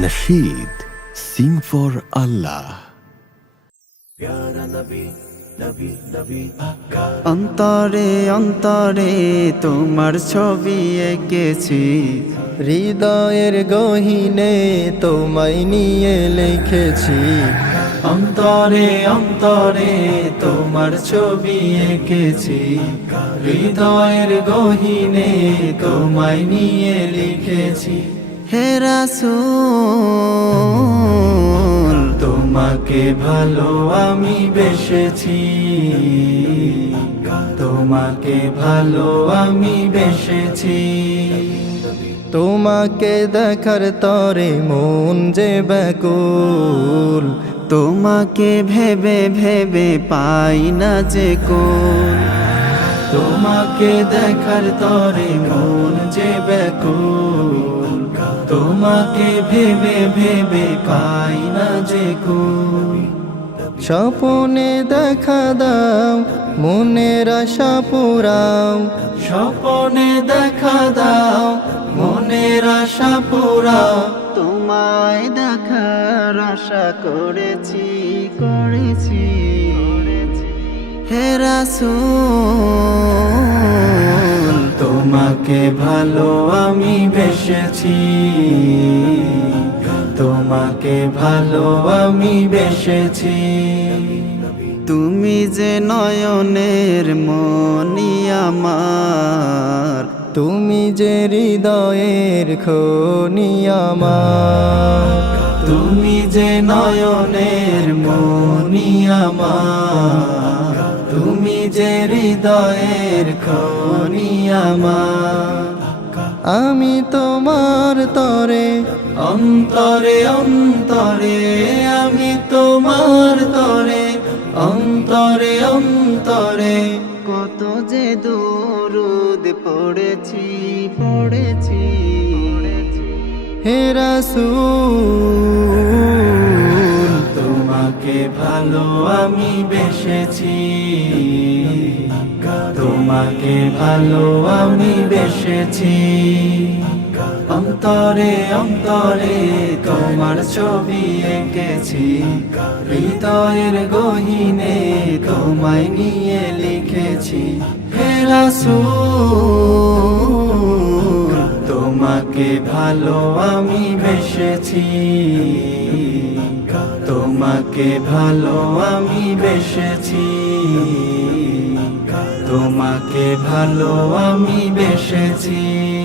Nasheed, sing for Allah. অন্তরে অন্তরে তোমার ছবি এঁকেছি, হৃদয়ের গহীনে তোমায় নিয়ে লিখেছি। অন্তরে অন্তরে তোমার ছবি এঁকেছি, হৃদয়ের গহীনে তোমায় নিয়ে লিখেছি। হে রাসূল, তোমাকে ভালো আমি বেসেছি, তোমাকে ভালো আমি বেসেছি। তোমাকে দেখার তরে মন যে ব্যাকুল, তোমাকে ভেবে ভেবে পাই না যে কোন, তোমাকে দেখার তরে মন যে ব্যাকুল, তোমাকে ভেবে ভেবে পাই না যে কোন। স্বপনে দেখা দাও মনের আশা পুরাও, স্বপনে দেখা দাও মনের আশা পুরাও। তোমায় দেখার আশা করেছি করেছি। হে রাসূল, তোমাকে ভালো আমি বেসেছি, তোমাকে ভালো আমি বেসেছি। তুমি যে নয়নের মনি আমার, তুমি যে হৃদয়ের খনি আমার। তুমি যে নয়নের মনি আমার, তুমি যে হৃদয়ের খনি আমার। আমি তোমার তরে অন্তরে অন্তরে, আমি তোমার তরে অন্তরে অন্তরে, কত যে দরুদ পড়েছি পড়েছি। হে রাসূল, তোমাকে ভালো আমি বেসেছি, তোমাকে ভালো আমি বেসেছি। অন্তরে অন্তরে তোমার ছবি এঁকেছি, হৃদয়ের গহীনে তোমায় নিয়ে লিখেছি। হে রাসূল, তোমাকে ভালো আমি বেসেছি, তোমাকে ভালো আমি বেসেছি, তোমাকে ভালো আমি বেসেছি।